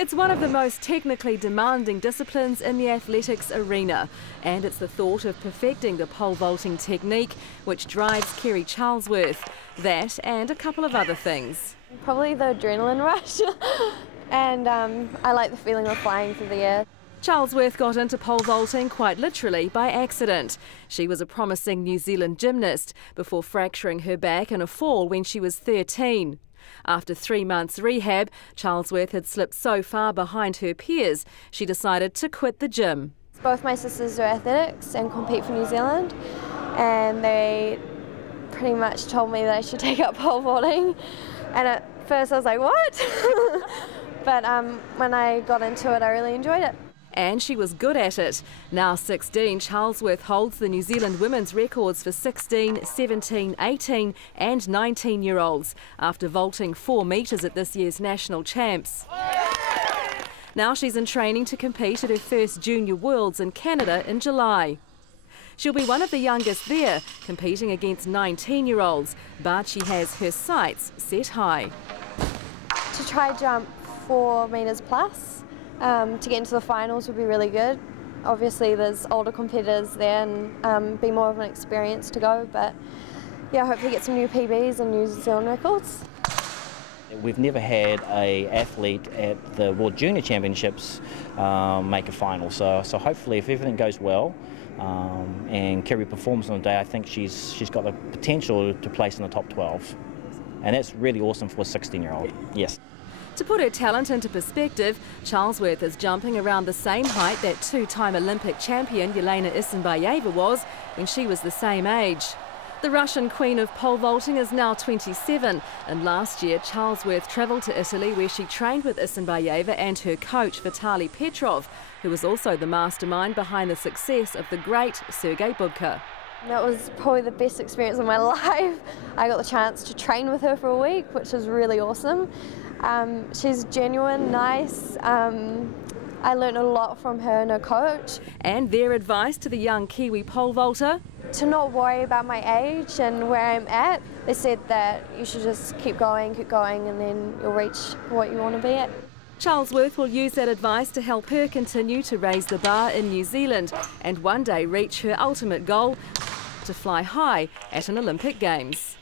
It's one of the most technically demanding disciplines in the athletics arena, and it's the thought of perfecting the pole vaulting technique which drives Kerry Charlesworth. That and a couple of other things. Probably the adrenaline rush, and I like the feeling of flying through the air. Charlesworth got into pole vaulting quite literally by accident. She was a promising New Zealand gymnast before fracturing her back in a fall when she was 13. After 3 months rehab, Charlesworth had slipped so far behind her peers, she decided to quit the gym. Both my sisters do athletics and compete for New Zealand, and they pretty much told me that I should take up pole vaulting. And at first I was like, what? But when I got into it, I really enjoyed it. And she was good at it. Now 16, Charlesworth holds the New Zealand women's records for 16, 17, 18 and 19-year-olds after vaulting 4 metres at this year's national champs. Now she's in training to compete at her first Junior Worlds in Canada in July. She'll be one of the youngest there, competing against 19-year-olds, but she has her sights set high. To try jump 4 metres plus. To get into the finals would be really good. Obviously there's older competitors there and be more of an experience to go, but yeah, hopefully get some new PBs and New Zealand records. We've never had an athlete at the World Junior Championships make a final, so hopefully if everything goes well and Kerry performs on the day, I think she's got the potential to place in the top 12, and that's really awesome for a 16-year-old. Yes. To put her talent into perspective, Charlesworth is jumping around the same height that 2-time Olympic champion Yelena Isinbayeva was when she was the same age. The Russian queen of pole vaulting is now 27, and last year Charlesworth travelled to Italy where she trained with Isinbayeva and her coach Vitaly Petrov, who was also the mastermind behind the success of the great Sergei Bubka. That was probably the best experience of my life. I got the chance to train with her for a week, which was really awesome. She's genuine, nice. I learned a lot from her and her coach. And their advice to the young Kiwi pole vaulter? To not worry about my age and where I'm at. They said that you should just keep going, and then you'll reach what you want to be at. Charlesworth will use that advice to help her continue to raise the bar in New Zealand and one day reach her ultimate goal, to fly high at an Olympic Games.